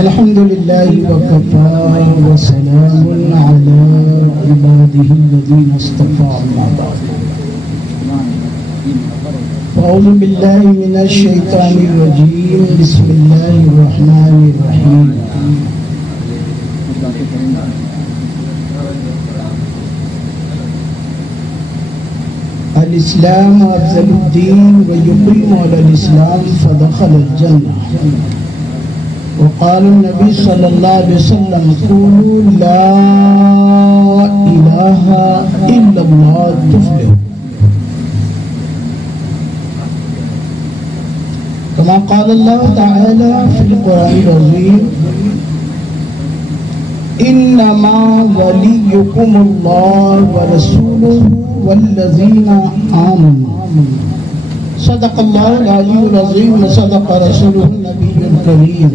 الحمد لله وكفى وسلام على عباده الذين اصطفى أما بعد. أعوذ بالله من الشيطان الرجيم. بسم الله الرحمن الرحيم. الإسلام أفضل الدين ويقيم على الإسلام فدخل الجنة. وقال النبي صلى الله عليه وسلم قولوا لا إله إلا الله تفلحوا. كما قال الله تعالى في القرآن العظيم إنما وليكم الله ورسوله والذين آمنوا. صدق الله العلي العظيم وصدق رسوله النبي الكريم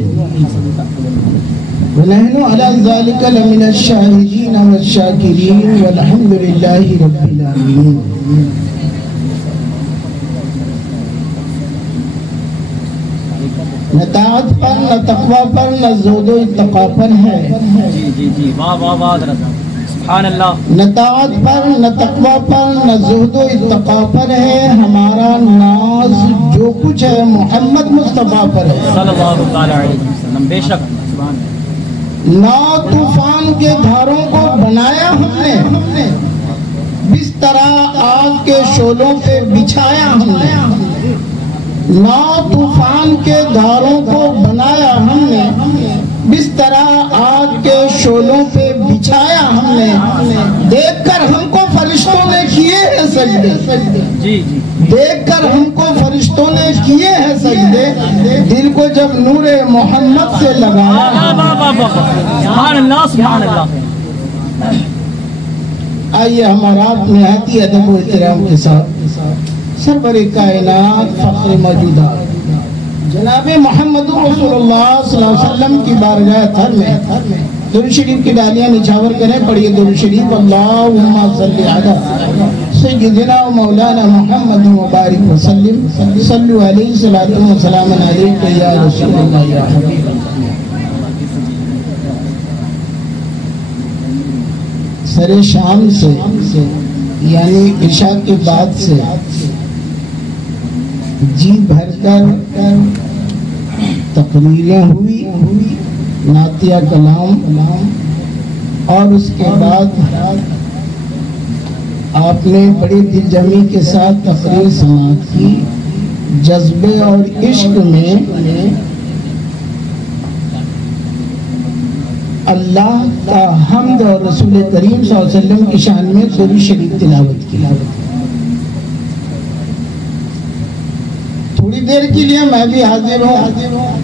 ونحن على ذلك لمن الشاهدين والشاكرين والحمد لله رب العالمين. نہ طاعت پر نہ تقوی پر نہ زہد و اتقا پر ہے. نہ طاعت پر نہ تقوی پر نہ زہد و اتقا پر ہے. ہمارا ناز جو کچھ ہے محمد مصطفیٰ پر ہے صلی اللہ علیہ وسلم. بے شک نا طوفان کے دھاروں کو بنایا ہم نے، بستر آگ کے شعلوں پہ بچھایا ہم نے. نا طوفان کے دھاروں کو بنایا ہم نے، بستر آگ کے شعلوں پہ بچھایا ہم نے. دیکھ کر ہم کو فرشتوں نے کیے ہیں سجدے، دیکھ کر ہم کو فرشتوں نے کیے ہیں سجدے. دل کو جب نور محمد سے لگایا. آئیے ہمارا نہایتی ادب و احترام کے ساتھ سرور کائنات فخر موجودات جناب محمد رسول اللہ صلی اللہ علیہ وسلم کی بارگاہ تھر میں درود شریف کی ڈالیاں نچھاور کریں. پڑھیے درود شریف. اللہم صلی علی سیدنا و مولانا محمد مبارک وسلم. صلو علیہ صلاۃ و سلام علیک یا رسول اللہ یا حبیب اللہ. سر شام سے یعنی عشاء کے بعد سے جی بھر کر تقریریں ہوئی، نعتیہ کلام، اور اس کے بعد آپ نے بڑی دل جمی کے ساتھ تقریر سماعت کی. جذبے اور عشق میں اللہ کا حمد اور رسول کریم صلی اللہ علیہ وسلم کی شان میں درود شریف تلاوت کی. تھوڑی دیر کے لیے میں بھی حاضر ہوں.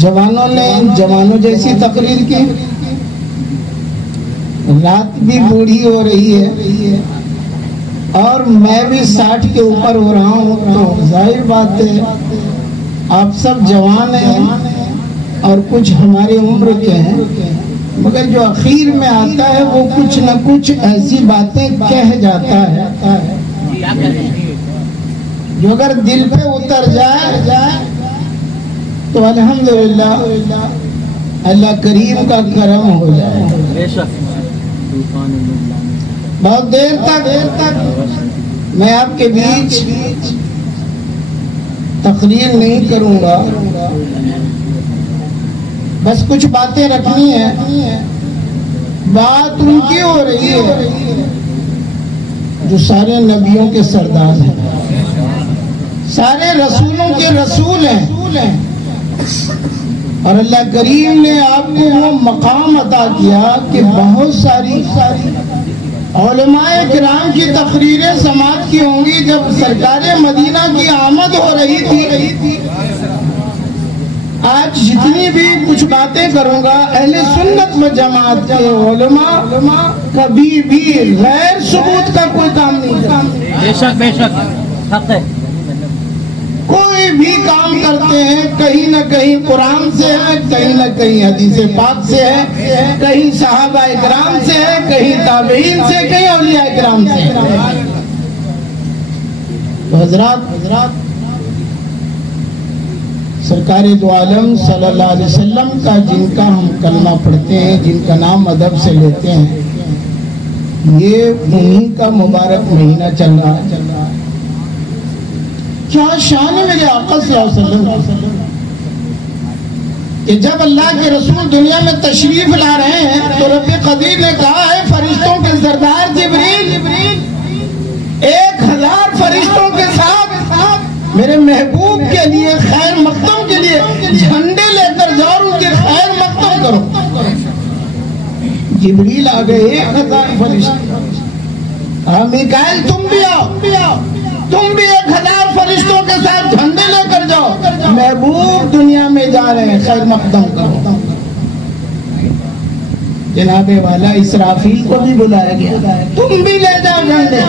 جوانوں نے جوانوں جیسی تقریر کی. رات بھی بوڑھی ہو رہی ہے اور میں بھی 60 کے اوپر ہو رہا ہوں، تو ظاہر بات ہے آپ سب جوان ہیں اور کچھ ہماری عمر کے ہیں، مگر جو اخیر میں آتا ہے وہ کچھ نہ کچھ ایسی باتیں کہہ جاتا ہے جو اگر دل پہ اتر جائے تو الحمدللہ اللہ کریم کا کرم ہو جائے. بہت دیر تک میں آپ کے بیچ تقریر نہیں کروں گا، بس کچھ باتیں رکھنی ہیں. بات ان کی ہو رہی ہے جو سارے نبیوں کے سردار ہیں، سارے رسولوں کے رسول ہیں، اور اللہ کریم نے آپ کو وہ مقام عطا کیا کہ بہت ساری علماء کرام کی تقریریں سماعت کی ہوں گی جب سرکار مدینہ کی آمد ہو رہی تھی. آج جتنی بھی کچھ باتیں کروں گا اہل سنت و جماعت کے علماء کبھی بھی غیر ثبوت کا کوئی کام نہیں کرتے. بے شک حق ہے. کوئی بھی کام کرتے ہیں کہیں نہ کہیں قرآن سے ہے، کہیں نہ کہیں حدیث پاک سے ہے، کہیں صحابہ اکرام سے ہے، کہیں تابعین سے، کہیں اولیاء اکرام سے ہے. حضرات سرکار دو عالم صلی اللہ علیہ وسلم کا جن کا ہم کلمہ پڑھتے ہیں، جن کا نام ادب سے لیتے ہیں، یہ انہی کا مبارک مہینہ چل رہا ہے۔ کیا شان ہے میرے آقا صلی اللہ علیہ وسلم کہ جب اللہ کے رسول دنیا میں تشریف لا رہے ہیں تو رب قدیر نے کہا ہے فرشتوں کے سردار جبریل 1000 فرشتوں کے ساتھ میرے محبوب کے لیے خیر مقدم کے لیے جھنڈے لے کر جاؤ، ان کے خیر مقدم کرو۔ جبریل آ گئے 1000 فرشتے، میکائیل تم بھی آؤ، تم بھی 1000 فرشتوں کے ساتھ جھنڈے لے کر جاؤ، محبوب دنیا میں جا رہے ہیں، خیر مقدم کرو۔ جناب والا اسرافیل کو بھی بلایا گیا، تم بھی لے جاؤ جھنڈے۔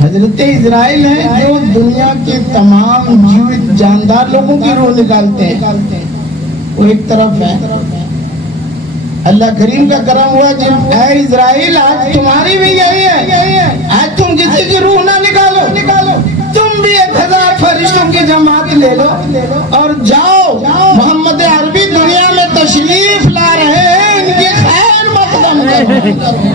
حضرت اسرائیل ہیں جو دنیا کے تمام جیوت جاندار لوگوں کی روح نکالتے ہیں، وہ ایک طرف ہے۔ اللہ کریم کا کرم ہوا جب اے اسرائیل آج تمہاری بھی یہی ہے، آج تم کسی کی روح نہ نکالو، تم بھی 1000 فرشتوں کی جماعت لے لو اور جاؤ، محمد عربی دنیا میں تشریف لا رہے ہیں، ان کی خیر مقدم کرو۔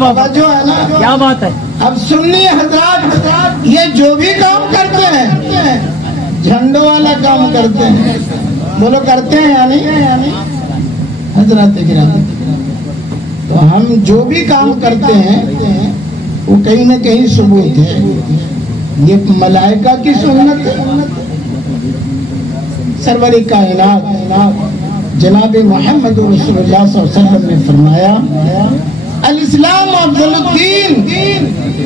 واہ جو ہے نا، کیا بات ہے۔ اب سنی حضرات یہ جو بھی کام کرتے ہیں جھنڈوں والا کام کرتے ہیں، بولو کرتے ہیں یا نہیں حضرات گرامی؟ تو ہم جو بھی کام کرتے ہیں وہ کہیں نہ کہیں ثبوت ہے، یہ ملائکہ کی سنت ہے۔ سرور کائنات جناب محمد رسول اللہ صلی اللہ علیہ وسلم نے فرمایا الاسلام افضل الدین،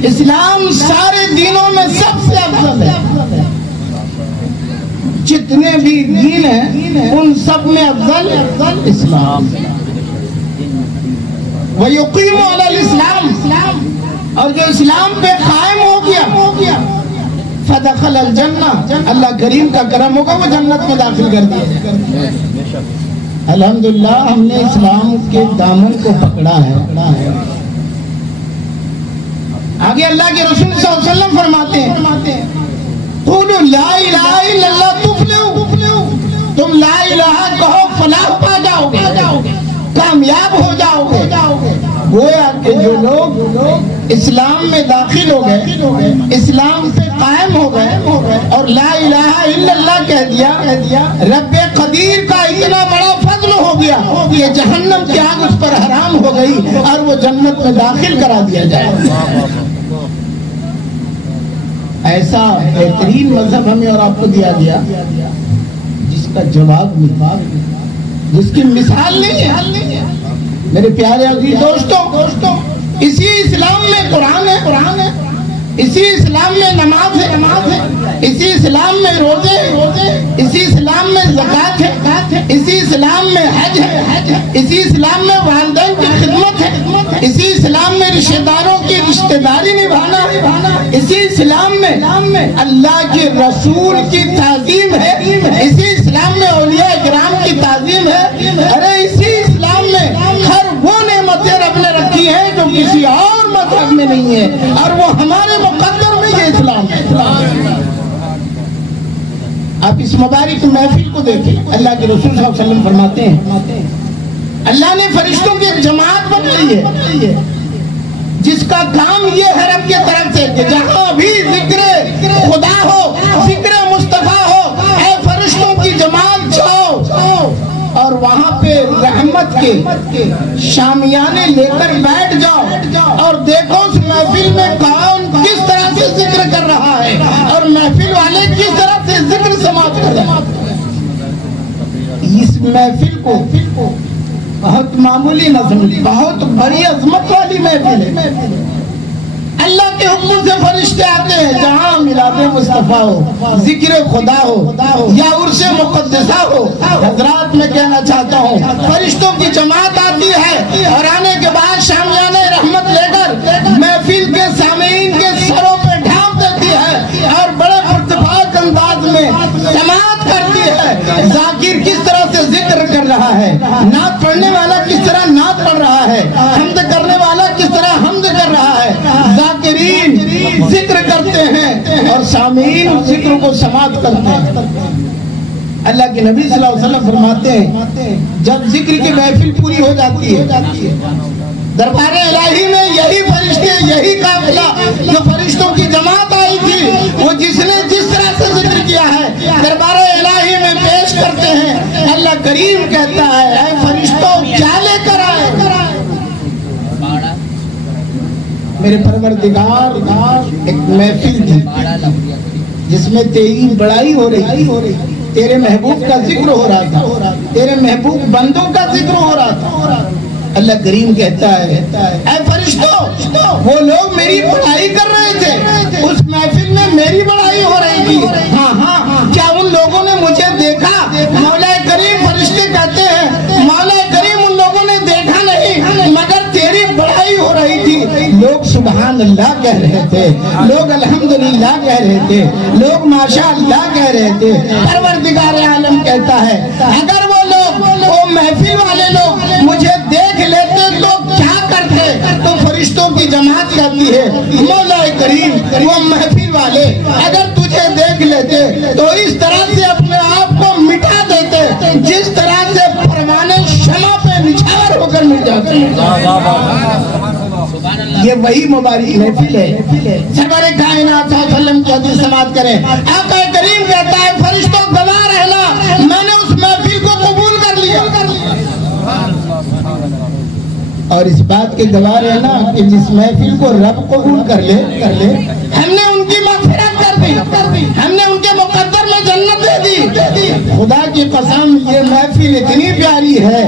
اسلام سارے دینوں میں سب سے افضل ہے۔ جتنے بھی دین ہیں ان سب میں افضل اسلام۔ وَيُقِيمُ عَلَى الْإِسْلَامِ، اور جو اسلام پہ قائم ہو گیا فَدَخَلَ الْجَنَّةَ، اللہ کریم کا کرم ہوگا وہ جنت میں داخل کر دیا۔ الحمدللہ ہم نے اسلام کے دامن کو پکڑا ہے۔ آگے اللہ کے رسول صلی اللہ علیہ وسلم فرماتے ہیں قولوا لا الہ الا اللہ تفلحوا، تم لا الہ کہو فلاح پا جاؤ گے، کامیاب ہو جاؤ گے۔ گویا کہ جو لوگ اسلام میں داخل ہو گئے، اسلام پہ قائم ہو گئے اور لا الہ الا اللہ کہہ دیا، رب قدیر کا اتنا بڑا فضل ہو گیا کہ جہنم کی آگ اس پر حرام ہو گئی اور وہ جنت میں داخل کرا دیا جائے۔ ایسا بہترین مذہب ہمیں اور آپ کو دیا گیا جس کا جواب نہیں، جس کی مثال نہیں ہے۔ میرے پیارے عزیز دوستوں، اسی اسلام میں قرآن ہے، اسی اسلام میں نماز ہے، اسی اسلام میں روزے، اسی اسلام میں زکوٰۃ ہے، اسی اسلام میں حج ہے، اسی اسلام میں والدین کی خدمت ہے، اسی اسلام میں رشتہ داروں کی رشتہ داری نبھانا، اسی اسلام میں اللہ کے رسول کی تعظیم ہے، اسی اسلام میں اولیاء کرام کی تعظیم ہے۔ ارے اسی اسلام میں ہر وہ نعمتیں رب نے رکھی ہیں جو کسی اور مذہب میں نہیں ہے، اور وہ ہمارے مقدر میں یہ اسلام ہے۔ آپ اس مبارک محفل کو دیکھیں، اللہ کے رسول صلی اللہ علیہ وسلم فرماتے ہیں اللہ نے فرشتوں کی ایک جماعت بنائی ہے جس کا کام یہ ہے رب کی طرف سے کہ جہاں بھی ذکر خدا ہو، ذکر مصطفیٰ ہو، اے فرشتوں کی جماعت جاؤ اور وہاں پہ رحمت کے شامیانے لے کر بیٹھ جاؤ اور دیکھو اس محفل میں کون کس طرح سے ذکر کر رہا ہے اور محفل والے کس طرح سے ذکر سماعت کر رہے ہیں۔ اس محفل کو بہت معمولی نہ سمجھیں، بہت بڑی عظمت والی محفل ہے۔ اللہ کے حکم سے فرشتے آتے ہیں، جہاں میلاد مصطفیٰ ہو، ذکر خدا ہو یا عرس مقدسہ ہو۔ حضرات میں کہنا چاہتا ہوں فرشتوں کی جماعت آتی ہے اور آنے کے بعد شامیانہ رحمت لے کر محفل کے سامعین کے سروں پہ ڈھانپ دیتی ہے اور بڑے پرتفاق انداز میں سماعت کرتی ہے۔ ذاکر کس طرح سے ذکر کر رہا ہے، نعت پڑھنے والا کس طرح نعت پڑھ رہا ہے، حمد کرنے والا کس طرح حمد کر رہا ہے۔ ذاکرین ذکر کرتے ہیں اور سامعین ذکر کو سماعت کرتے ہیں۔ اللہ کے نبی صلی اللہ علیہ وسلم فرماتے ہیں جب ذکر کی محفل پوری ہو جاتی ہے، دربار الہی میں یہی فرشتے، یہی قافلہ جو فرشتوں کی جماعت آئی تھی، وہ جس نے جس طرح سے ذکر کیا ہے دربار الہی میں پیش کرتے ہیں، اللہ کریم کہتا ہے اے فرشتوں کیا لے کر آئے؟ میرے پروردگار ایک محفل تھی جس میں تیری بڑائی ہو رہی، تیرے محبوب کا ذکر ہو رہا تھا، تیرے محبوب بندوں کا ذکر ہو رہا تھا۔ اللہ کریم کہتا ہے اے فرشتوں وہ لوگ میری بڑائی کر رہے تھے، اس محفل میں میری بڑائی ہو رہی تھی، ہاں کیا ان لوگوں نے مجھے دیکھا؟ مولا کریم فرشتے کہتے ہیں مولا کریم ان لوگوں نے دیکھا نہیں مگر تیری بڑائی ہو رہی تھی۔ لوگ سبحان اللہ کہہ رہے تھے، لوگ الحمدللہ کہہ رہے تھے، لوگ ماشاء اللہ کہہ رہے تھے۔ پروردگار عالم کہتا ہے اگر وہ لوگ، وہ محفل والے لوگ مجھے دیکھ لیتے تو کیا کرتے؟ تو فرشتوں کی جماعت کہتی ہے مولا کریم وہ محفل والے اگر تجھے دیکھ لیتے تو اس طرح سے اپنے آپ کو مٹا دیتے جس طرح سے پروانے شمع پہ نچھاور ہو کر مٹ جاتے ہیں۔ یہ وہی مبارک محفل ہے۔ سرور کائنات صلی اللہ علیہ وسلم کی حدیث سماعت کریں، آقا کریم کہتا ہے فرشتوں گواہ رہنا میں نے اس محفل کو قبول کر لیا، اور اس بات کے گواہ رہنا کہ جس محفل کو رب قبول کر لے ہم نے ان کی مغفرت کر دی، ہم نے ان کے مقدر میں جنت دے دی۔ خدا کی قسم یہ محفل اتنی پیاری ہے،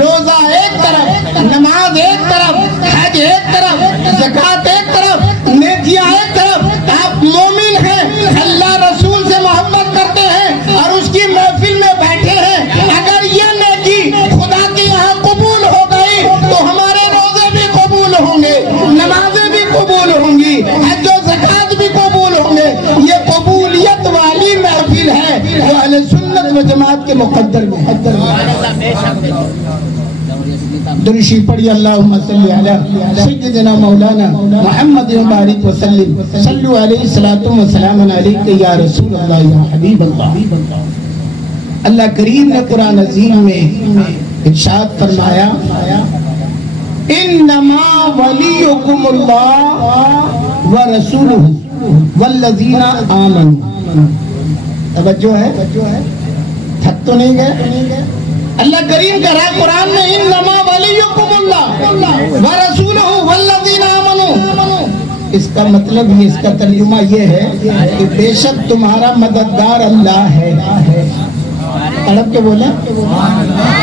روزہ ایک طرف، نماز ایک طرف، حج ایک طرف، زکوٰۃ ایک طرف، نیکیاں ایک طرف، آپ مومن ہیں، اللہ رسول سے محبت کرتے ہیں اور اس کی محفل میں بیٹھے ہیں، اگر یہ نیکی خدا کے یہاں قبول ہو گئی تو ہمارے روزے بھی قبول ہوں گے، نمازیں بھی قبول ہوں گی، حج و زکوٰۃ بھی قبول ہوں گے۔ یہ قبولیت والی محفل ہے جو اہل سنت و جماعت کے مقدر میں۔ درشی پڑھی اللہم صلی علی سیدنا مولانا محمد مبارک وسلم، صلو علیہ الصلاۃ والسلام علیک یا رسول اللہ یا حبیب اللہ۔ اللہ کریم نے قرآن عظیم میں ارشاد فرمایا انما ولیکم اللہ ورسولہ والذین آمنوا۔ توجہ ہے، تھک تو نہیں گئے؟ اللہ کریم کہہ رہا ہے قرآن میں انما ولیکم اللہ ورسولہ والذین آمنوا۔ اس کا مطلب یہ، اس کا ترجمہ یہ ہے کہ بے شک تمہارا مددگار اللہ ہے۔ تڑپ کے بولیں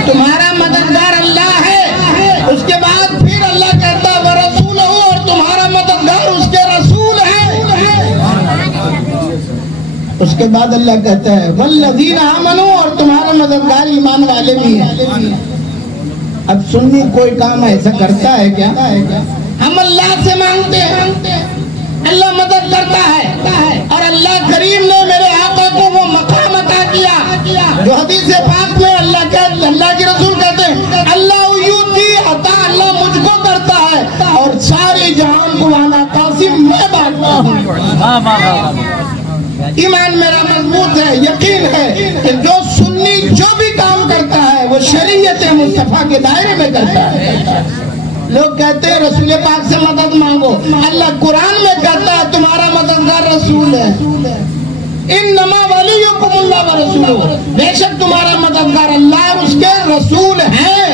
تمہارا مددگار اللہ ہے۔ اس کے بعد پھر اللہ کہتا ہے ورسولہ، اور تمہارا مددگار اس کے رسول ہے۔ اس کے بعد اللہ کہتا ہے والذین آمنوا، اور تمہارا مددگار ایمان والے بھی ہیں۔ اب سنی کوئی کام ایسا کرتا ہے کیا؟ ہم اللہ سے مانگتے ہیں، اللہ مدد کرتا ہے، اور اللہ کریم نے میرے آقا کو وہ مقام عطا کیا جو حدیث پاک میں اللہ کے رسول کہتے ہیں اللہ یوتی عطا، اللہ مجھ کو کرتا ہے اور ساری جہان کو وانا قاسم میں بانٹتا ہوں۔ ایمان میرا مضبوط ہے، یقین ہے کہ جو سنی جو بھی کام کرتا ہے وہ شریعت مصطفیٰ کے دائرے میں کرتا ہے۔ لوگ کہتے ہیں رسول پاک سے مدد مانگو، اللہ قرآن میں کہتا ہے تمہارا مددگار رسول ہے۔ انما ولیکم اللہ ورسولہ، بے شک تمہارا مددگار اللہ اور اس کے رسول ہیں۔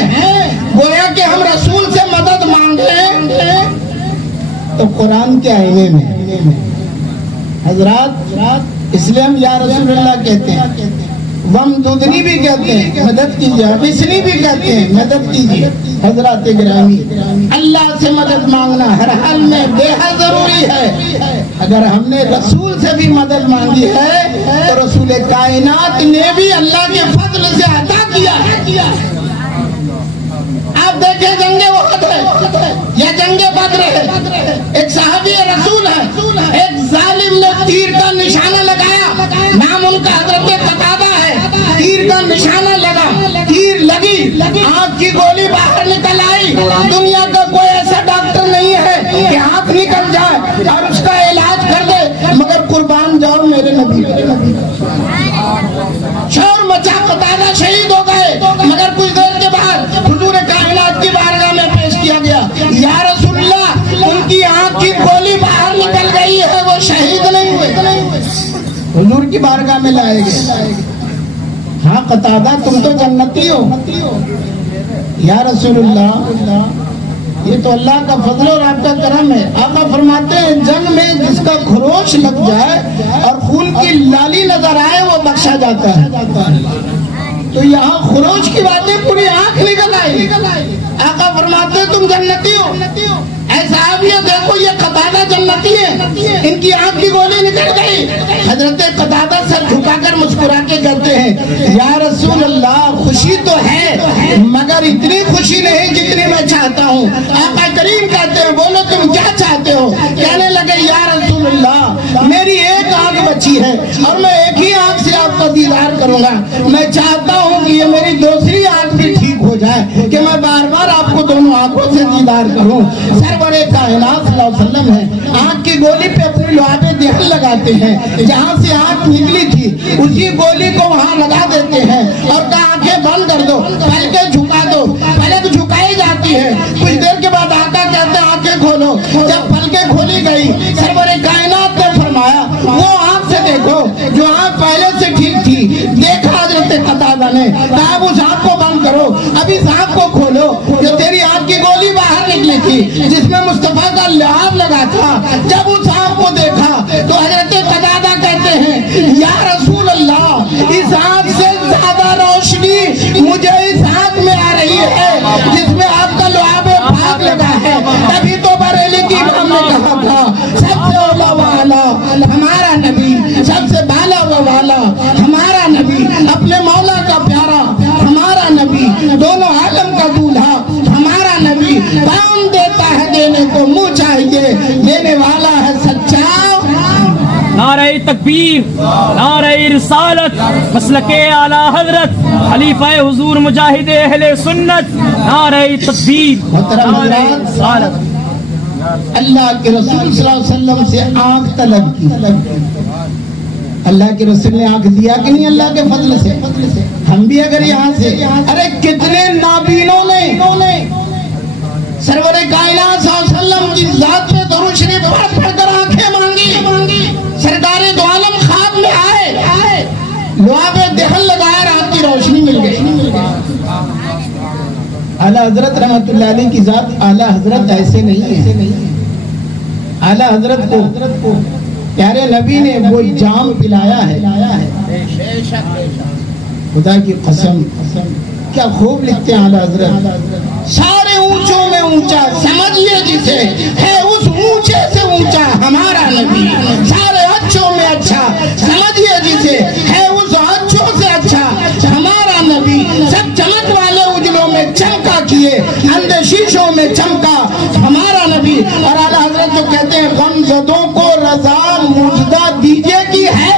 گویا کہ ہم رسول سے مدد مانگیں تو قرآن کے آئینے میں حضرات، اس لیے ہم یا رسول اللہ کہتے ہیں، وم دودنی بھی کہتے ہیں مدد کیجیے، بسنی بھی کہتے ہیں مدد کیجیے۔ حضرات گرامی، اللہ سے مدد مانگنا ہر حال میں بے حد ضروری ہے۔ اگر ہم نے رسول سے بھی مدد مانگی ہے تو رسول کائنات نے بھی اللہ کے فضل سے عطا کیا ہے۔ آپ دیکھیں جنگ احد ہے یا جنگ بدر ہے، ایک صحابی رسول ہے، ایک ظالم نے تیر کا نشانہ لگایا، نام ان کا حضرت قتادہ ہے، تیر کا نشانہ لگا، تیر لگی، آنکھ کی گولی باہر نکل آئی۔ دنیا کا کوئی ایسا ڈاکٹر نہیں ہے کہ آنکھ نکل جائے اور اس کا علاج کر دے، مگر قربان جاؤ میرے نبی، شور شہید ہو گئے، مگر کچھ دیر کے بعد حضور کائنات کی بارگاہ میں پیش کیا گیا، یا رسول اللہ ان کی آنکھ کی گولی باہر نکل گئی ہے، وہ شہید نہیں ہوئے، حضور کی بارگاہ میں لائے گئے۔ ہاں قتادہ تم تو جنتی ہو، یا رسول اللہ یہ تو اللہ کا فضل اور آپ کا کرم ہے۔ آقا فرماتے ہیں جنگ میں جس کا خروش لگ جائے اور خون کی لالی نظر آئے وہ بخشا جاتا ہے۔ تو یہاں خروش کی باتیں پوری آنکھ نکل آئی۔ آقا فرماتے ہیں تم جنتی ہو، اے صحابیوں دیکھو یہ قتادہ جنتی ہے، ان کی آنکھ کی گولی نکل گئی۔ حضرت قتادہ سر جھکا کر مسکرا کے کہتے ہیں یا رسول اللہ خوشی تو ہے مگر اتنی خوشی نہیں جتنی میں چاہتا ہوں۔ آقا کریم کہتے ہیں بولو تم کیا چاہتے ہو؟ کہنے لگے یا رسول اللہ میری ایک آنکھ بچی ہے اور میں ایک ہی آنکھ سے آپ کا دیدار کروں گا، میں چاہتا ہوں کہ یہ میری دوسری آنکھ بھی ٹھیک ہو جائے کہ میں بار بار آپ کو دونوں آنکھوں سے دیدار کروں۔ سرور کائنات صلی اللہ علیہ وسلم ہے آنکھ کی گولی پہ اپنی لعاب دہن لگاتے ہیں، جہاں سے آنکھ نکلی تھی اسی گولی کو وہاں لگا دیتے ہیں اور کہا آنکھیں بند کر دو، پلکیں جھکا دو، پلک جھکائی جاتی ہے۔ کچھ دیر کے بعد آقا کہتے ہیں آنکھیں کھولو، جب پلکیں کھولی گئی سرور کائنات نے فرمایا وہ آنکھ سے دیکھو جو آنکھ پہلے سے ٹھیک تھی۔ دیکھا حضرت قتادہ نے کہا اب اس آنکھ کو بند کرو، اب اس آنکھ کو کھولو جو تیری آنکھ کی گولی باہر نکلی تھی جس میں مصطفیٰ کا لعاب لگا تھا۔ جب اس آنکھ کو دیکھا تو حضرت قتادہ کہتے ہیں یا رسول اللہ اس آنکھ سے زیادہ روشنی مجھے اس آنکھ میں آ رہی ہے جس میں آپ کا لعاب پاک لگا ہے۔ تبھی تو بریلی کی امام نے کہا تھا سب سے اولا والا ہمارا نبی، سب سے بالا و والا ہمارا نبی، اپنے مولا کا پیارا ہمارا نبی، دونوں عالم کا دولہا ہمارا نبی، کام دیتا ہے دینے کو منہ چاہیے، دینے والا ہے سچا۔ نعرہ تکبیر، نعرہ رسالت، مسلک اعلی حضرت خلیفہ حضور مجاہد اہل سنت، نعرہ تکبیر، نعرہ رسالت۔ اللہ کے رسول صلی اللہ علیہ وسلم سے آنکھ طلب کی، اللہ کے رسول نے آنکھ دیا کہ نہیں اللہ کے فضل سے؟ ہم بھی اگر یہاں سے ارے کتنے نابینوں نے سرور کائنات صلی اللہ علیہ وسلم کی ذات میں درود شریف پڑھ کر آنکھیں مانگی، سرکار دو عالم خواب میں آئے، لعاب دہن لگایا، رات کی روشنی مل گئی۔ اعلیٰ حضرت رحمت اللہ علیہ کی ذات اعلیٰ حضرت ایسے نہیں ہے۔ اعلیٰ حضرت کو پیارے نبی نے وہ جام پلایا ہے، خدا کی قسم کیا خوب لکھتے ہیں اعلیٰ حضرت، سارے اونچوں میں اونچا سمجھیے جسے ہے اس اونچے سے اونچا ہمارا نبی، سارے اچھوں میں اچھا سمجھیے جسے ہے اس اچھوں سے اچھا ہمارا نبی، سب چمک والے اجلوں میں چمکا کیے اندھے شیشوں میں چمکا ہمارا نبی۔ اور اعلیٰ حضرت جو کہتے ہیں غمزدوں کو رضا مجدہ دیجئے کی ہے،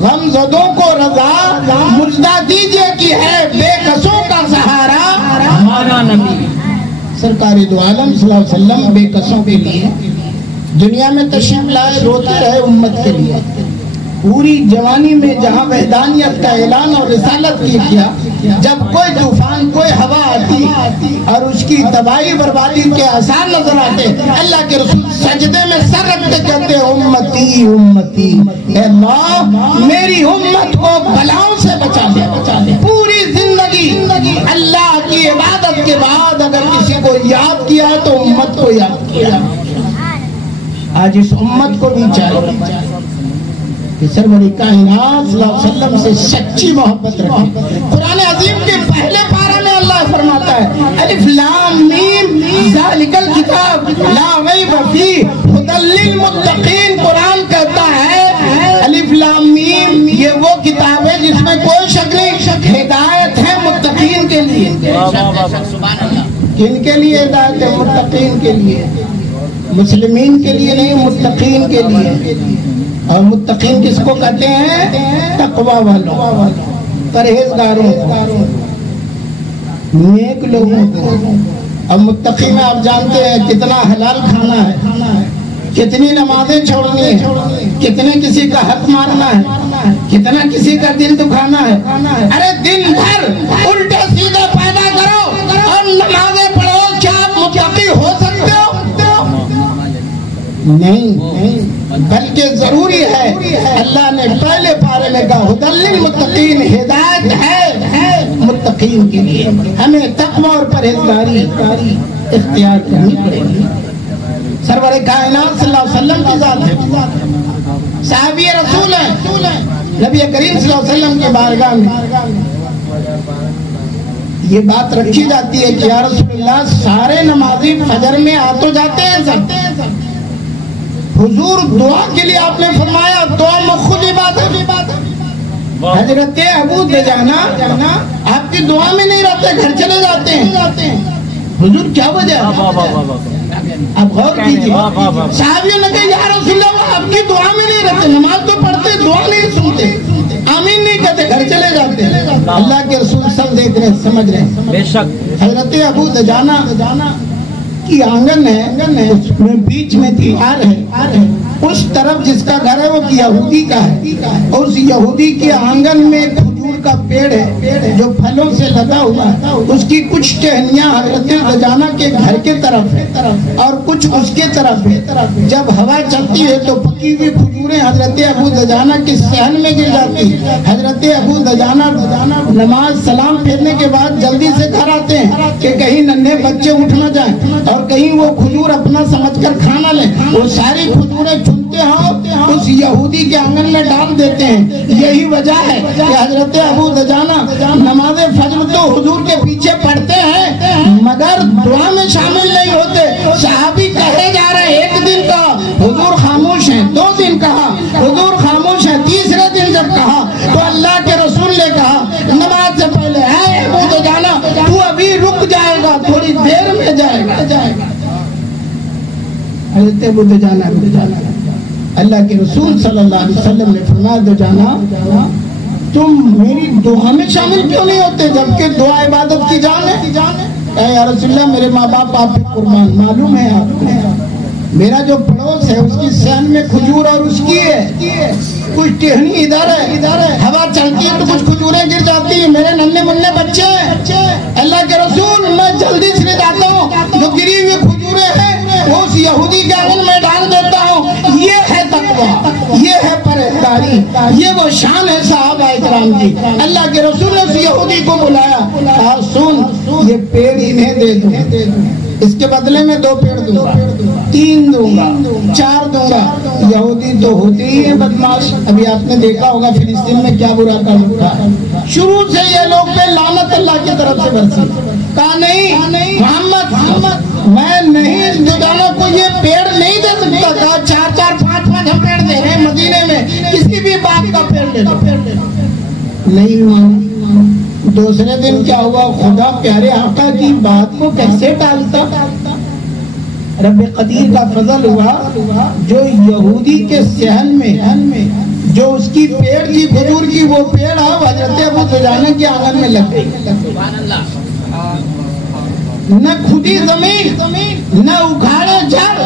غمزدوں کو رضا مجدہ دیجئے کی ہے، بے کسوں کا سہارا ہمارا نبی۔ سرکار دو عالم صلی اللہ علیہ وسلم بے کسوں کے لیے دنیا میں تشریف لائے، روتے رہے امت کے لیے، پوری جوانی میں جہاں وحدانیت کا اعلان اور رسالت کیا، جب کوئی طوفان کوئی ہوا آتی اور اس کی تباہی بربادی کے آثار نظر آتے، اللہ کے رسول سجدے میں سر رکھتے کہتے امتی امتی، اے اللہ میری امت کو بلاؤں سے بچا دے۔ پوری زندگی اللہ کی عبادت کے بعد اگر کسی کو یاد کیا تو امت کو یاد کیا۔ آج اس امت کو بھی چاہیے کہ سرور کائنات صلی اللہ علیہ وسلم سے سچی محبت رکھیں۔ قرآن عظیم کے پہلے پارہ میں اللہ فرماتا ہے الف لام میم ذالک الکتاب لا ریب فیہ ھدی للمتقین۔ قرآن کہتا ہے الف لام میم یہ وہ کتاب ہے جس میں کوئی شک نہیں، ہدایت ہے متقین کے لیے۔ کن کے لیے ہدایت ہے؟ متقین کے لیے، مسلمین کے لیے نہیں، متقین کے لیے۔ اور متقین کس کو کہتے ہیں؟ تقوی والوں، پرہیزگاروں، نیک لوگوں کو۔ اور متقی میں آپ جانتے ہیں کتنا حلال کھانا ہے، کتنی نمازیں چھوڑنی ہے، کتنے کسی کا حق مارنا ہے۔ کتنا کسی کا دل دکھانا ہے. ارے دن بھر الٹے سیدھے پیدا کرو اور نمازیں پڑھو، کیا آپ متقی ہو سکتے ہو؟ نہیں، بلکہ ضروری ہے. اللہ نے پہلے پارے میں کہا ھدی للمتقین، ہدایت ہے متقین کے لیے. ہمیں تقوی اور پرہیزگاری اختیار کرنی پڑے گی. سرور کائنات صلی اللہ علیہ وسلم کی ذات ہے، صحابی رسول ہے. نبی کریم صلی اللہ علیہ وسلم کی بارگاہ میں یہ بات رکھی جاتی ہے کہ یا رسول اللہ، سارے نمازی فجر میں آ تو جاتے ہیں سب، حضور دعا کے لیے آپ نے فرمایا دعا میں خود عبادت. حضرت ابو دجانہ آپ کی دعا میں نہیں رہتے، گھر چلے جاتے ہیں. حضور کیا وجہ ہے؟ آپ غور کیجیے. صحابیوں نے کہا یا رسول اللہ، وہ آپ کی دعا میں نہیں رہتے، نماز تو پڑھتے، دعا نہیں سنتے، آمین نہیں کہتے، گھر چلے جاتے. اللہ کے رسول سب دیکھ رہے ہیں، سمجھ رہے ہیں. بے شک حضرت ابو دجانہ کی آنگن ہے، اس میں بیچ میں دیوار ہے، اس طرف جس کا گھر ہے وہ یہودی کا ہے. اس یہودی کے آنگن میں کھجور کا پیڑ ہے جو پھلوں سے لدا ہوا ہے. اس کی کچھ ٹہنیاں حضرت دجانہ کے گھر کے طرف ہے اور کچھ اس کے طرف ہے. جب ہوا چلتی ہے تو پکی ہوئی کھجوریں حضرت ابو دجانہ کے صحن میں گر جاتی. حضرت ابو دجانہ نماز سلام پھیرنے کے بعد جلدی سے گھر آتے ہیں کہ کہیں ننھے بچے اٹھ نہ جائیں اور کہیں وہ کھجور اپنا سمجھ کر کھانا لیں. وہ ساری کھجوریں چنتے ہوں اس یہودی کے آنگن میں ڈال دیتے ہیں. یہی وجہ ہے کہ حضرت ابو دجانہ نماز فجر تو حضور کے پیچھے پڑھتے ہیں مگر دعا میں شامل نہیں ہوتے. صحابی کہے جا رہے ایک دن کہا حضور خاموش ہیں، 2 دن کہا حضور خاموش ہیں، تیسرے دن جب کہا تو اللہ کے رسول نے کہا نماز سے پہلے اے ابو دجانہ تو ابھی رک جائے گا، تھوڑی دیر میں جائے گا. حضرت ابو دجانہ اللہ کے رسول صلی اللہ علیہ وسلم نے فرمایا دجانہ تم میری دعا میں شامل کیوں نہیں ہوتے جبکہ دعا عبادت کی جان ہے؟ اے یا رسول اللہ، میرے ماں باپ آپ پہ قربان، معلوم ہے آپ کو میرا جو پڑوس ہے اس کی صحن میں کھجور اور اس کی ہے کچھ ٹہنی ادھر ہے، ہوا چلتی ہے تو کچھ کھجوریں گر جاتی ہیں، میرے ننھے منھے بچے ہیں. اللہ کے رسول میں جلدی سے جاتا ہوں، جو گری ہوئی کھجوریں ہیں وہ اس یہودی کے آنگن میں ڈال دیتا ہوں. یہ ہے تقویٰ، یہ ہے پرہیزگاری، یہ وہ شان ہے صحابہ کرام کی. اللہ کے رسول نے اس یہودی کو بلایا، کہا سن یہ پیڑ انہیں دے دو، اس کے بدلے میں 2 پیڑ دوں گا، 3 دوں گا، 4 دوں گا. یہودی تو ہوتے ہی ہیں بدماش. ابھی آپ نے دیکھا ہوگا فلسطین میں کیا برا کام ہوا ہے. شروع سے یہ لوگ پہ لعنت اللہ کی طرف سے برسی. کہا نہیں محمد میں نہیں اس دجانہ کو یہ پیڑ نہیں دے سکتا. کہا 4 5 ہم پیڑ دے رہے ہیں مدینے میں، کسی بھی باغ کا پیڑ دے دو. نہیں مانا. دوسرے دن کیا ہوا، خدا پیارے آقا کی بات کو کیسے ٹالتا. رب قدیر کا فضل ہوا، جو یہودی کے صحن میں جو اس کی پیڑ کی کھجور کی وہ پیڑ حضرت ابو دجانہ کے آنگن میں لگ گئی. نہ کھدی زمین نہ اکھاڑے جھاڑ،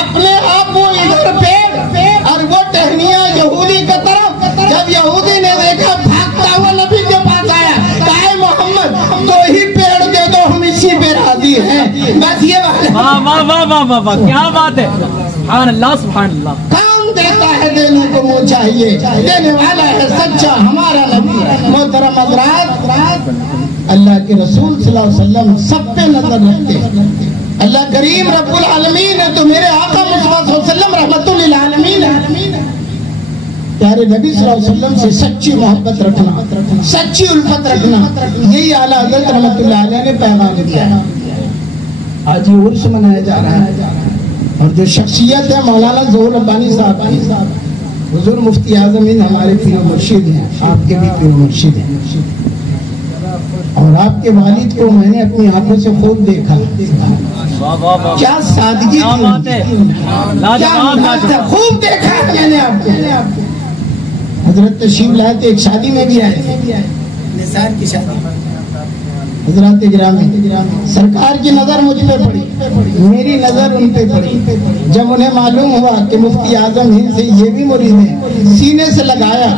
اپنے آپ وہ ادھر پیڑ اور وہ ٹہنیاں یہودی کی طرف. جب یہودی نے دیکھا بھاگتا ہوا نبی کے پاس آیا، کہا محمد 2 ہی پیڑ دے دو، ہم اسی پہ راضی ہیں. بس یہ بات ہے. واہ کیا بات ہے. سبحان اللہ سبحان اللہ. کام دیتا ہے دینے کو وہ چاہیے، دینے والا ہے سچا ہمارا نبی. محترم حضرات، اللہ کے رسول صلی اللہ علیہ وسلم سب پہ نظر رکھتے ہیں. اللہ کریم رب العالمین ہے تو میرے آقا مصطفیٰ صلی اللہ علیہ وسلم رحمت للعالمین ہے. پیارے نبی صلی اللہ علیہ وسلم سے سچی محبت رکھنا، سچی الفت رکھنا، یہی اعلیٰ حضرت رحمت اللہ علیہ نے پیغام دیا ہے. آج یہ عرس منایا جا رہا ہے اور جو شخصیت ہے مولانا ظہور ربانی صاحب کی، حضور مفتی اعظم ہند ہمارے پیر و مرشد ہیں، آپ کے بھی پیر و مرشد ہیں. اور آپ کے والد کو میں نے اپنی آنکھوں سے خوب دیکھا. کیا سادگی تھی، خوب دیکھا ہے میں نے آپ کو. حضرت تشریف لائے تھے، ایک شادی میں بھی آئے تھے، نثار کی شادی. حضرات گرامی، سرکار کی نظر مجھ پہ پڑی، میری نظر ان پہ پڑی۔ جب انہیں معلوم ہوا کہ مفتی اعظم ہند سے یہ بھی مرید ہیں، سینے سے لگایا،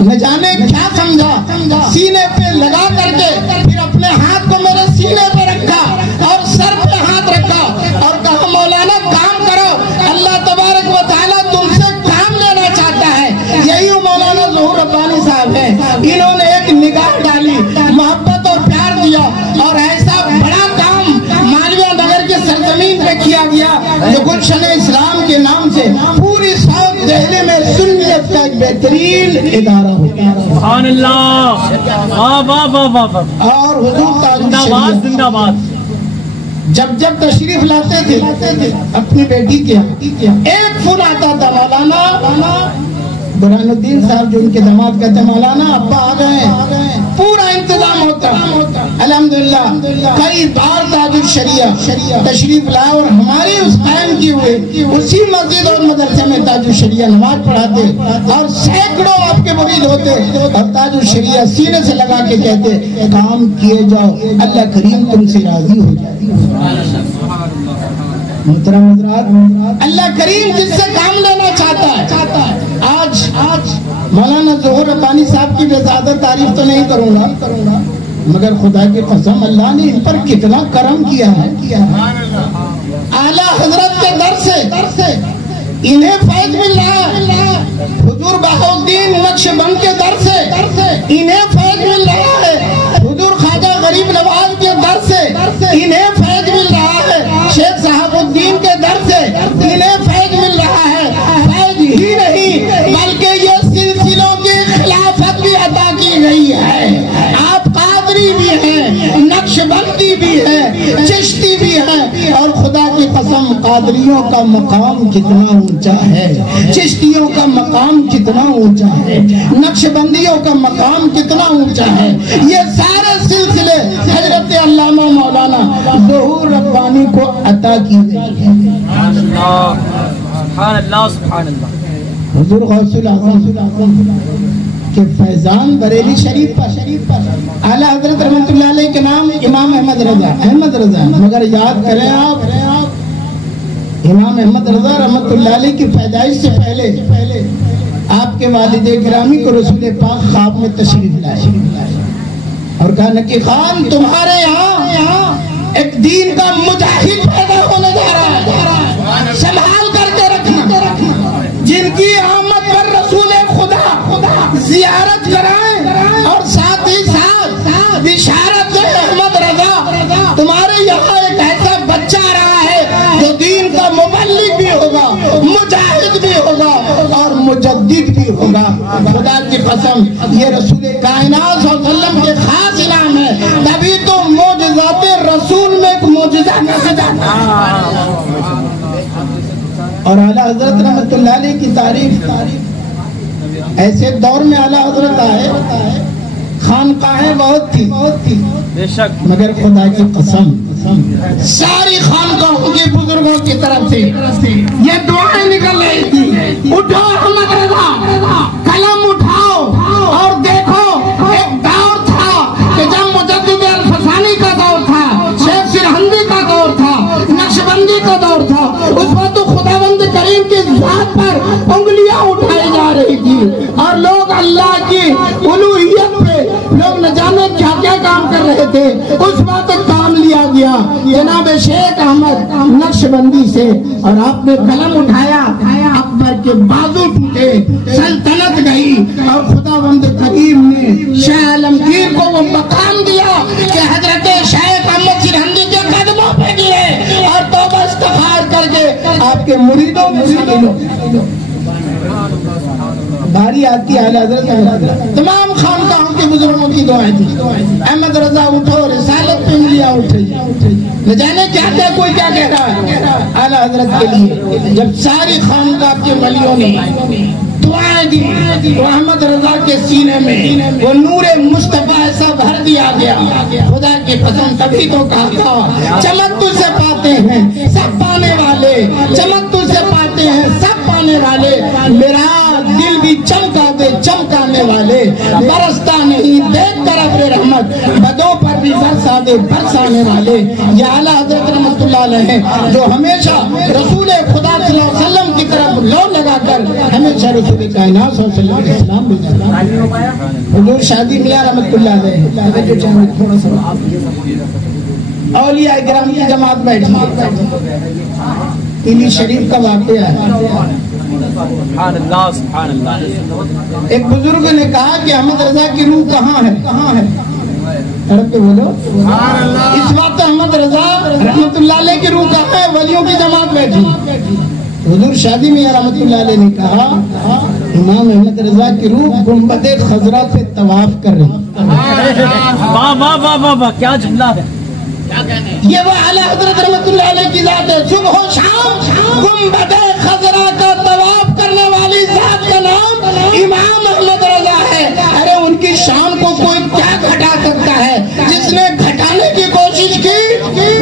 نہ جانے کیا سمجھا، سینے پہ لگا کر کے پھر اپنے ہاتھ کو میرے سینے پہ رکھا اور سر پہ ہاتھ رکھا اور کہا مولانا کام کرو، اللہ تبارک و تعالیٰ تم سے کام لینا چاہتا ہے۔ یہی مولانا ظہور ربانی صاحب ہیں، انہوں نے ایک نگاہ ڈالی، محبت اور پیار دیا اور ایسا بڑا کام مالویہ نگر کے سرزمین پہ کیا گیا جو گلشن اسلام کے نام سے پوری ساؤتھ دہلی میں سنیت کا ایک بہترین ادارہ ہو گیا۔ سبحان اللہ، واہ واہ واہ واہ واہ، اور حضور تاج زندہ باد الشریعہ زندہ باد۔ جب تشریف لاتے تھے اپنی بیٹی کے ایک فون آتا تھا، مولانا برہان الدین صاحب جو ان کے داماد کہتے ہیں مولانا ابا آ گئے ہیں، پورا انتظام ہوتا۔ الحمدللہ کئی بار تاج الشریعہ تشریف لائے اور ہماری اس قائم کی ہوئے اسی مسجد اور مدرسے میں تاج الشریعہ نماز پڑھاتے اور سینکڑوں آپ کے مرید ہوتے اور تاج الشریعہ سینے سے لگا کے کہتے کام کیے جاؤ، اللہ کریم تم سے راضی ہو جائے۔ محترم حضرات، اللہ کریم جس سے کام لینا چاہتا ہے۔ آج مولانا ظہور ربانی صاحب کی بے زیادہ تعریف تو نہیں کروں گا، مگر خدا کی قسم اللہ نے ان پر کتنا کرم کیا ہے۔ اعلیٰ حضرت کے در سے انہیں فیض مل رہا ہے، حضور بہاؤالدین نقشبند کے در سے انہیں فیض مل رہا ہے، حضور خواجہ غریب نواز کے در سے انہیں فیض مل رہا ہے، شیخ صاحب الدین کے در سے انہیں فیض مل رہا ہے۔ فیض ہی نہیں بلکہ یہ سلسلوں کی خلافت بھی عطا کی گئی ہے۔ آپ قادری بھی ہیں، نقشبندی بھی ہے، چشتی بھی ہے، اور خدا کی قسم قادریوں کا مقام کتنا اونچا ہے، چشتیوں کا مقام کتنا اونچا ہے، نقشبندیوں کا مقام کتنا اونچا ہے۔ یہ سارے سلسلے حضرت علامہ مولانا ظہور ربانی کو عطا کی گئی ہے۔ سبحان اللہ سبحان اللہ۔ حضور غوث الاعظم کہ فیضان بریلی شریف پر اعلیٰ حضرت رحمت اللہ علیہ کے نام امام احمد رضا، مگر یاد کریں آپ امام احمد رضا رحمت اللہ علیہ کی پیدائش سے پہلے آپ کے والد گرامی کو رسول پاک خواب میں تشریف لائے اور کہا نکی خان تمہارے یہاں ایک دین کا مجاہد پیدا ہونے جا رہا ہے، سنبھال کر کے رکھنا، جن کی آمد پر رسول خدا زیارت کرائیں اور ساتھ ہی ساتھ بشارت دے احمد رضا تمہارے یہاں ایک ایسا بچہ آ رہا ہے جو دین کا مبلغ بھی ہوگا، مجاہد بھی ہوگا اور مجدد بھی ہوگا۔ خدا کی قسم یہ رسول کائنات صلی اللہ علیہ وسلم کے خاص انعام ہے، تبھی تو معجزات رسول میں ایک معجزہ کہا جاتا ہے۔ اور اعلیٰ حضرت رحمت اللہ علیہ کی تعریف ایسے دور میں اعلیٰ حضرت آئے، خانقاہیں بہت تھی بے شک، مگر خدا کی قسم ساری خانقاہوں کے بزرگوں کی طرف سے یہ دعائیں نکل رہی تھی، اٹھو احمد رضا، قلم اٹھاؤ اور دیکھو ایک دور تھا کہ جب مجدد الفسانی کا دور تھا، شیخ سرہندی کا دور تھا، نقشبندی کا دور تھا، اس وقت تو خداوند کریم کی ذات پر انگلیاں اٹھائی جا رہی تھی اور لوگ اللہ کی الوہیت پہ لوگ نہ جانے کیا کیا کام کر رہے تھے۔ اس وقت کام لیا گیا جناب شیخ احمد نقشبندی سے اور آپ نے قلم اٹھایا، اکبر کے بازو ٹوٹے، سلطنت گئی اور خداوند کریم نے شاہ عالمگیر کو وہ مقام دیا کہ حضرت شیخ احمد سرہندی کے قدموں پہ گرے اور توبہ استغفار کر کے آپ کے مریدوں میں شامل ہو۔ باری آتی ہے اعلیٰ حضرت تمام خانقاہوں کے بزرگوں کی دعائیں تھی، احمد رضا اٹھو، رسالت پہ انگلیاں اٹھیں، نہ جانے کیا کیا کوئی کیا کہہ رہا ہے اعلیٰ حضرت کے لیے۔ جب ساری خانقاہ کے ولیوں نے دعائیں دی وہ احمد رضا کے سینے میں وہ نور مصطفیٰ ایسا بھر دیا گیا، خدا کی قسم تبھی تو کہا تھا چمک تجھ سے پاتے ہیں سب پانے والے، چمک تجھ سے پاتے ہیں سب پانے والے، میرا دل بھی چمکا دے چمکانے والے، برستا نہیں دیکھ کر ابر رحمت، بدوں پر بھی برسا دے والے برسانے والے یہ اعلیٰ حضرت رحمت اللہ علیہ ہیں، جو ہمیشہ رسول خدا صلی اللہ علیہ وسلم کی طرف لو لگا کر ہمیشہ رسول کائنات صلی اللہ علیہ وسلم کے اسلام حضور شادی میاں رحمت اللہ علیہ اولیاء کرام کی جماعت بیٹھی ہے، پیلی شریف کا واقعہ ہے۔ سبحان اللہ سبحان اللہ۔ ایک بزرگ نے کہا کہ احمد رضا کی روح کہاں ہے؟ تڑپ کے بولو اس وقت احمد رضا رحمت اللہ علیہ کی روح کہاں ہے؟ ولیوں کی جماعت بیٹھی۔ حضور شادی میاں رحمت اللہ علیہ نے کہا امام احمد رضا کی روح گنبد خضرا پہ طواف کر رہی۔ واہ واہ واہ واہ واہ، کیا جملہ ہے! یہ وہ اعلیٰ حضرت رحمت اللہ علیہ کی ذات ہے، صبح و شام گنبد خضرا کا طواف کرنے والی ذات کا نام امام احمد رضا ہے۔ ارے ان کی شان کو کوئی کیا گھٹا سکتا ہے؟ جس نے گھٹانے کی کوشش کی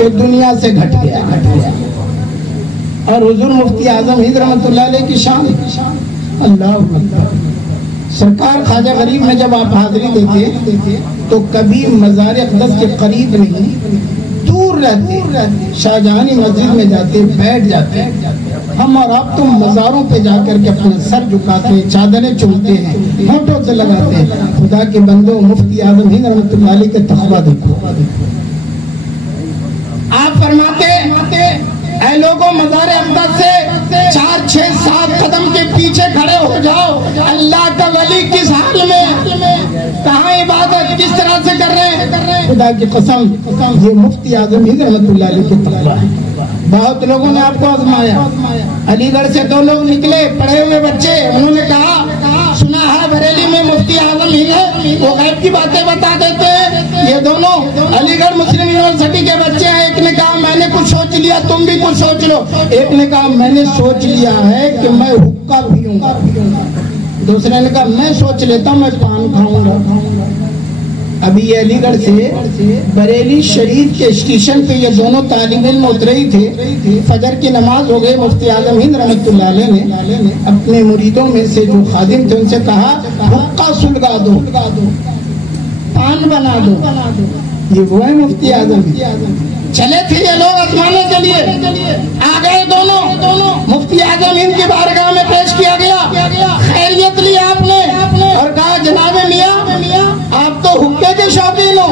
وہ دنیا سے گھٹ گیا۔ اور حضور مفتی اعظم ہند رحمت اللہ علیہ کی شان، اللہ اکبر۔ سرکار خواجہ غریب میں جب آپ حاضری دیتے تو کبھی مزار اقدس کے قریب نہیں، دور رہتے، شاہجہانی مسجد میں جاتے، بیٹھ جاتے۔ ہم اور آپ تو مزاروں پہ جا کر کے اپنا سر جھکاتے ہیں، چادریں چومتے ہیں، ہونٹوں سے لگاتے ہیں۔ خدا کے بندوں، مفتی اعظم ہند رحمت اللہ علیہ کے تقویٰ دیکھو۔ آپ فرماتے اے لوگوں مزار اقدس سے 4 6 7 قدم کے پیچھے کھڑے ہو جاؤ، اللہ کا ولی کس حال میں، کہاں عبادت کس طرح سے کر رہے ہیں؟ خدا کی قسم یہ مفتی اعظم ہند رحمت اللہ علیہ کی تقویٰ ہے۔ بہت لوگوں نے آپ کو آزمایا۔ علی گڑھ سے 2 لوگ نکلے، پڑھے ہوئے بچے، انہوں نے کہا سنا ہے بریلی میں مفتی اعظم ہند ہے، وہ غیب کی باتیں بتا دیتے ہیں۔ یہ دونوں علی گڑھ مسلم یونیورسٹی کے بچے ہیں۔ ایک نے کہا میں نے کچھ سوچ لیا، تم بھی کچھ سوچ لو۔ ایک نے کہا میں نے سوچ لیا ہے کہ میں حقہ پیوں گا۔ دوسرے نے کہا میں سوچ لیتا ہوں میں پان کھاؤں گا۔ ابھی یہ علی گڑھ سے بریلی شریف کے اسٹیشن پہ یہ دونوں طالب علم اترے ہی تھے، فجر کی نماز ہو گئی۔ مفتی اعظم ہند رحمت اللہ علیہ نے اپنے مریدوں میں سے جو خادم تھے ان سے کہا حقہ سلگا دو، پان بنا دو۔ یہ وہ ہے مفتی اعظم۔ چلے تھے یہ لوگ آزمانے کے لیے، آ گئے دونوں، مفتی اعظم ہند کی بارگاہ میں پیش کیا گیا، خیریت لی آپ نے اور کہا جناب میاں آپ تو حقے کے شوقین ہو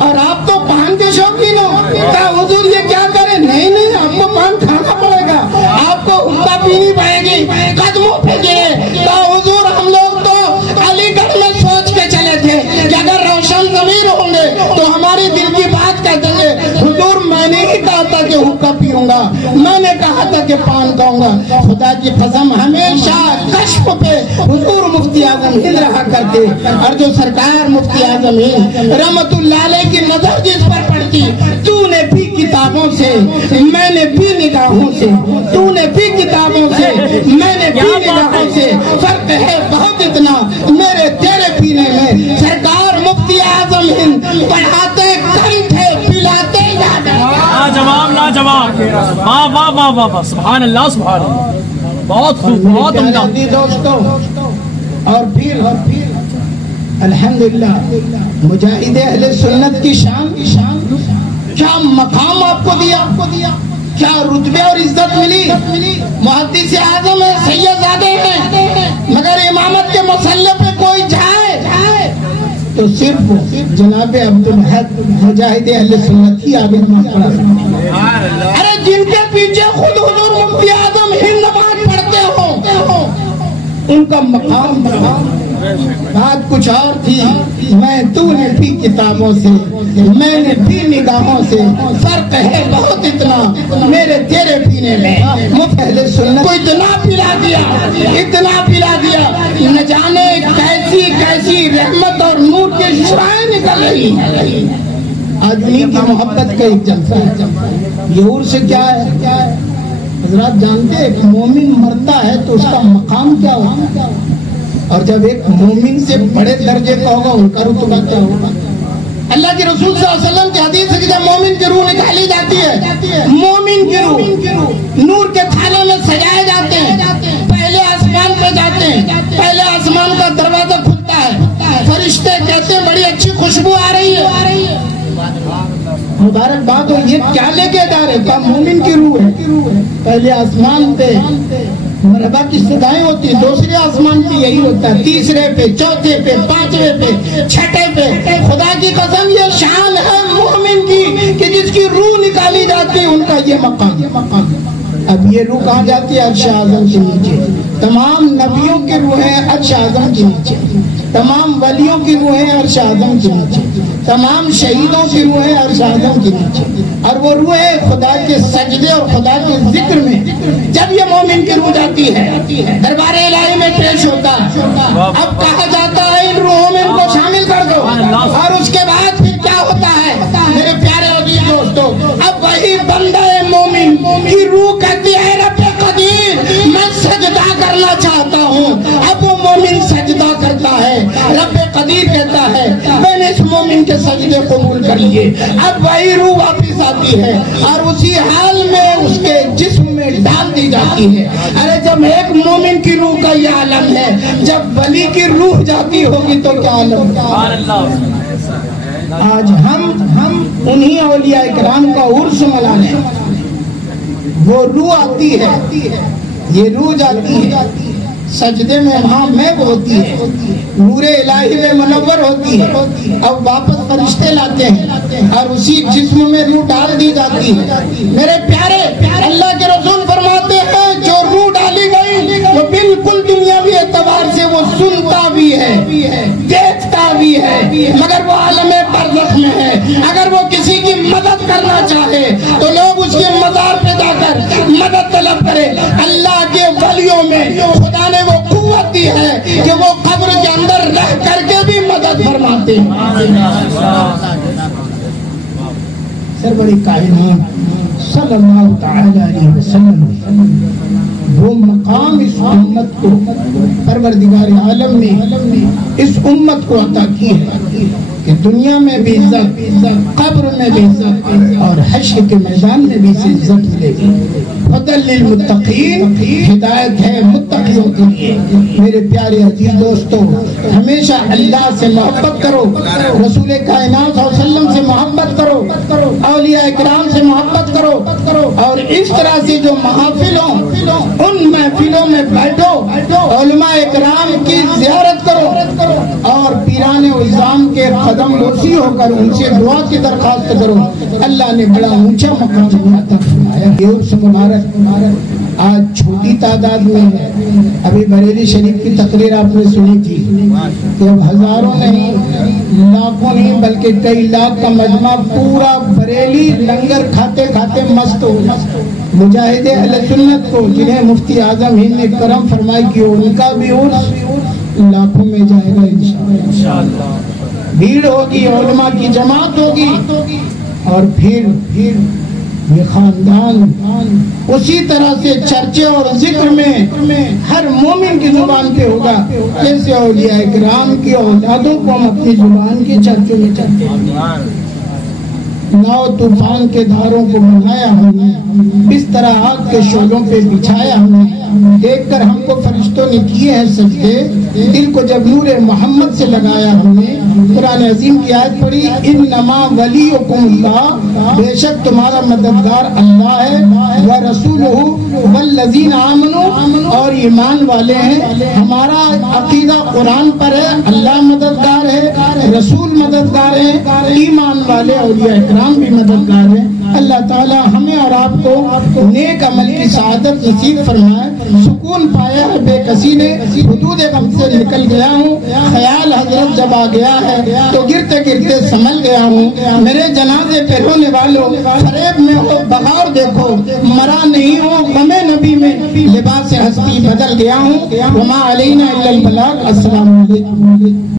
اور آپ تو پان کے شوقین ہو۔ کہا حضور یہ کیا کریں؟ نہیں آپ کو پان کھانا پڑے گا، آپ کو حقہ پینی پڑے گی، قدموں پہ گئے۔ کہا حضور ہم لوگ تو علی گڑھ میں سوچ کے چلے تھے کہ اگر روشن ضمیر ہوں گے تو ہماری دل کی بات کہہ دیں گے۔ حضور میں نے ہی کہا تھا کہ حقہ پیوں گا، میں نے کہا تھا کہ پان کھاؤں گا۔ خدا کی قسم ہمیشہ کشف پہ حضور مفتی اعظم ہند رہا کرتے، اور جو سرکار مفتی اعظم ہند رحمت اللہ علیہ کی نظر جس پر پڑتی، تو نے بھی کتابوں سے میں نے بھی نگاہوں سے، تو نے بھی کتابوں سے میں نے بھی نگاہوں سے، فرق ہے بہت اتنا میرے تیرے پینے میں۔ سرکار مفتی اعظم ہند پڑھاتے کم تھے، پلاتے زیادہ۔ لاجواب لاجواب، واہ واہ واہ واہ واہ، سبحان اللہ سبحان اللہ، بہت خوب، بہت عمدہ دوستوں۔ اور پھر الحمدللہ مجاہد اہل سنت کی شان کیا مقام آپ کو دیا، کیا رتبے اور عزت ملی۔ محدث اعظم ہے، سید زادے ہیں، مگر امامت کے مسئلے پہ کوئی جائے تو صرف جناب عبدالحق مجاہد اہل سنت ہی آگے پڑھا سکتے۔ ارے جن کے پیچھے خود حضور مفتی اعظم ہند نماز پڑھتے ہو ان کا مقام بات کچھ اور تھی۔ تو نے بھی کتابوں سے میں نے بھی نگاہوں سے، فرق ہے بہت اتنا میرے تیرے پینے میں۔ اہل سنت کو اتنا پلا دیا نہ جانے کیسی رحمت اور نور کے شعائیں نکل رہی ہیں۔ آج انہیں کی محبت کا ایک جلسہ ہے۔ یہ عرص سے کیا ہے حضرات جانتے ہیں؟ ایک مومن مرتا ہے تو اس کا مقام کیا ہوگا، اور جب ایک مومن سے بڑے درجے کا ہوگا ان کا رتبہ کیا ہوگا۔ اللہ کے رسول صلی اللہ علیہ وسلم کی حدیث ہے کہ جب مومن کی روح نکالی جاتی ہے، مومن کی روح نور کے تھالے میں سجائے جاتے ہیں، پہلے آسمان پہ جاتے ہیں، پہلے آسمان کا دروازہ کھلتا ہے، فرشتے کہتے ہیں بڑی اچھی خوشبو آ رہی ہے، مبارکباد ہو. یہ کیا لے کے جا رہے؟ کہا مومن کی روح ہے. پہلے آسمان پہ مرحبا کی صدایں ہوتی، دوسرے آسمان پہ یہی ہوتا ہے، تیسرے پہ، چوتھے پہ، پانچویں پہ، چھٹے پہ. خدا کی قسم یہ شان ہے مومن کی کہ جس کی روح نکالی جاتی ہے ان کا یہ مقام. اب یہ روح کہاں جاتی ہے؟ عرش اعظم کے نیچے. تمام نبیوں کی روحیں عرش اعظم کے نیچے، تمام ولیوں کی روحیں عرش اعظم کے نیچے، تمام شہیدوں کی روحیں عرش اعظم کے نیچے. اور وہ روحیں خدا کے سجدے اور خدا کے ذکر میں جب یہ مومن کی روح جاتی ہے دربار الہی میں پیش ہوتا ہے. اب کہا جاتا ہے ان روحوں میں ان کو شامل کر دو. اور اس کے بعد پھر کیا ہوتا ہے میرے پیارے عزیز دوستو؟ اب وہی بندہ مومن کی روح کہتی ہے رب قدیر میں سجدہ کرنا چاہتا ہوں. اب وہ مومن سجدہ کرتا ہے. رب قدیر کہتا ہے میں نے اس مومن کے سجدے قبول کر لیے. اب وہی روح واپس آتی ہے اور اسی حال میں اس کے جسم میں ڈال دی جاتی ہے. ارے جب ایک مومن کی روح کا یہ عالم ہے، جب ولی کی روح جاتی ہوگی تو کیا عالم. آج ہم انہی اولیاء کرام کا عرس منانے. وہ روح آتی ہے، یہ روح جاتی ہے سجدے میں، وہاں محب ہوتی ہے، نور الہی میں منور ہوتی ہے. اب واپس فرشتے لاتے ہیں اور اسی جسم میں روح ڈال دی جاتی ہے. میرے پیارے اللہ کے رسول فرماتے ہیں جو روح ڈالی گئی وہ بالکل دنیاوی اعتبار سے وہ سنتا بھی ہے، دیکھتا بھی ہے، مگر وہ عالم برزخ میں ہے. اگر وہ کسی کی مدد کرنا چاہے تو لوگ اس کے مزار پہ جا کر مدد طلب کرے. اللہ کے ولیوں میں خدا نے وہ قوت دی ہے کہ وہ قبر کے اندر رہ کر کے بھی مدد فرماتے ہیں. سرور کائنات صلی اللہ تعالی علیہ وسلم وہ مقام اس امت کو پروردگار عالم نے اس امت کو عطا کی ہے کہ دنیا میں بھی عزت، قبر میں بھی عزت اور حشر کے میدان میں بھی عزت ملے گی. ہدی للمتقین، ہدایت ہے متقیوں کے لیے. میرے پیارے عزیز دوستو ہمیشہ اللہ سے محبت کرو، رسول کائنات صلی اللہ علیہ وسلم سے محبت کرو، اولیاء کرام سے محبت کرو اور اس طرح سے جو محافل ہوں ان محفلوں میں بیٹھو، علماء کرام کی زیارت کرو اور پیران عظام کے قدم بوسی ہو کر ان سے دعا کی درخواست کرو. اللہ نے بڑا اونچا مقام عطا فرمایا. یہ عرس مبارک آج چھوٹی تعداد میں ہے. ابھی بریلی شریف کی تقریر آپ نے سنی تھی کہ اب ہزاروں نہیں، لاکھوں نہیں بلکہ کئی لاکھ کا مجمع پورا بریلی لنگر کھاتے کھاتے مست ہو. مجاہد اہل سنت کو جنہیں مفتی اعظم ہند نے کرم فرمائی کہ ان کا بھی عرس لاکھوں میں جائے گا انشاءاللہ. بھیڑ ہوگی، علماء کی جماعت ہوگی اور پھر یہ خاندان اسی طرح سے چرچے اور ذکر میں ہر مومن کی زبان پہ ہوگا جیسے اولیاء کرام کی اولادوں کو ہم اپنی زبان کے چرچوں میں چلتے ہیں. ناؤ طوفان کے دھاروں کو بنایا ہم نے، اس طرح آگ کے شعلوں پہ بچھایا ہم نے. دیکھ کر ہم کو فرشتوں نے کیے ہیں سجدے، دل کو جب نور محمد سے لگایا ہم نے. قرآن عظیم کی آیت پڑھی انما ولیکم اللہ، بے شک تمہارا مددگار اللہ ہے، ورسولہ والذین آمنوا، اور ایمان والے ہیں. ہمارا عقیدہ قرآن پر ہے، اللہ مددگار ہے، رسول مددگار ہے، ایمان والے اولیاء کرام بھی مددگار ہیں. اللہ تعالی ہمیں اور آپ کو نیک عمل کی سعادت نصیب فرمائے. سکون پایا ہے بے کسی نے، حدود غم سے نکل گیا ہوں، خیال حضرت جب آ گیا ہے تو گرتے گرتے سنبھل گیا ہوں. میرے جنازے پہ رونے والوں فریب میں ہو بغور دیکھو، مرا نہیں ہو غم نبی میں لباس ہستی بدل گیا ہوں. وما علینا الا البلاغ. السلام علیکم.